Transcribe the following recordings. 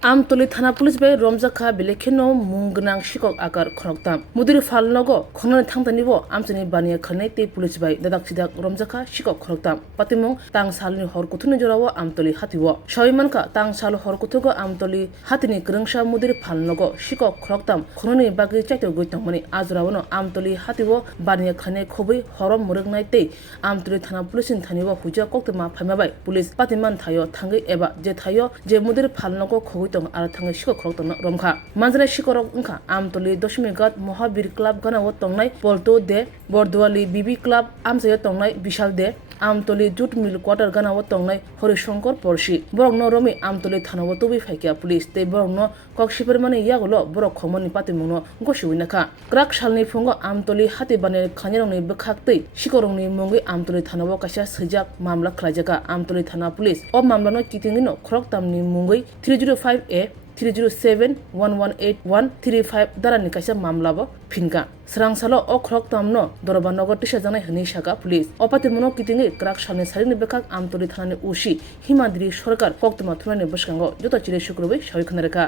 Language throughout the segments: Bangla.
Amtali Thana Police by Romkha Belekino Mungnang Sikok Akar Khoroktham. Mudir Phalnogo, Khoroktham Thangtanibo, Amtani Bania Khanete Police by Dadak Romkha Sikok Khoroktham. Patimong Tang Salni Khorokthani Jorawa Amtali Hatiwo. Shoimanka Tang Sal Khorokthgo Amtali Hatini Grungsha Mudir Phalnogo Sikok Khoroktham. Khoroni Bagi Chaito Goitamani Azrawano Amtali Hatiwo Bania Khane Khobi Horom Murugnaite Amtali Thana Police in Thaniwo Huja Koktama Phamabai Police Patiman Thayo Thangi Eba Je Thayo Je Mudir Phalnogo Khoi আর থাঙ্গে শিকক খরকতম রমখা মানজরা শিকরক উনখা আমতলি দশমিঘাট মহাবীর ক্লাব গানাও তংনাই পল্টো দে বরদুয়ালি বিবি ক্লাব আমসায় তংনাই বিশাল দে আমতলি জুট মিল কোয়ার্টার গানাও তংনাই হরিশঙ্কর পরশি বরং রমি আমতলি থানাও তবি ফাইকিয়া পুলিশ তে বরং কক্সিপার মানে ইয়াগুলো বড় খমনি পাতিমুনো গসিউইনাখা ক্রাক সালনি ফুঙ্গ আমতলি হাতি বানে খানিরংনি বখাকতৈ শিকরংনি মঙ্গি আমতলি থানাও কাইসা সৈজাক মামলা খালাইজাকা আমতলি থানা পুলিশ অ মামলানো কিতিংনিনো খরকতামনি মঙ্গি 305A 307-1181-35 darani kaisa mamlabo phinka Swrangchalo o Khoroktham Dorobanogor tisa janai hini saka police opatimuno kitingi krak sane sarini bekak Amtali thanani ushi himadri সরকার কক্তমা থুনানি বসকাঙ্গ যত চিরে শুক্রবার সহিখানে রেখা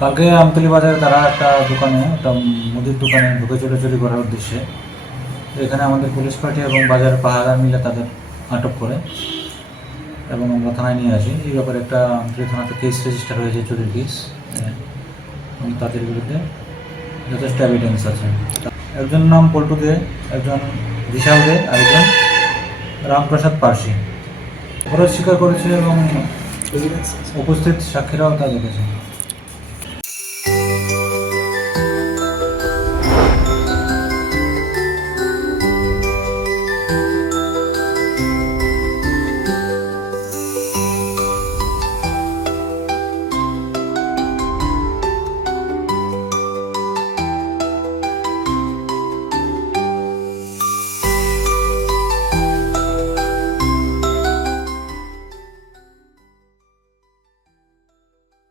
কালকে আমতলি বাজারে তারা একটা দোকানে একটা মুদির দোকানে ঢুকে চুরি করার উদ্দেশ্যে এখানে আমাদের পুলিশ পার্টি এবং বাজার পাহারা মিলে তাদের আটক করে এবং আমরা থানায় নিয়ে আসি এই ব্যাপারে একটা আমতলি থানাতে কেস রেজিস্টার হয়েছে চুরির কেস এবং তাদের বিরুদ্ধে যথেষ্ট এভিডেন্স আছে একজন নাম পল্টু দে একজন বিশাল দে আর একজন রামপ্রসাদ পার্সি অপরাধ স্বীকার করেছে এবং উপস্থিত সাক্ষীরাও তা দেখেছে।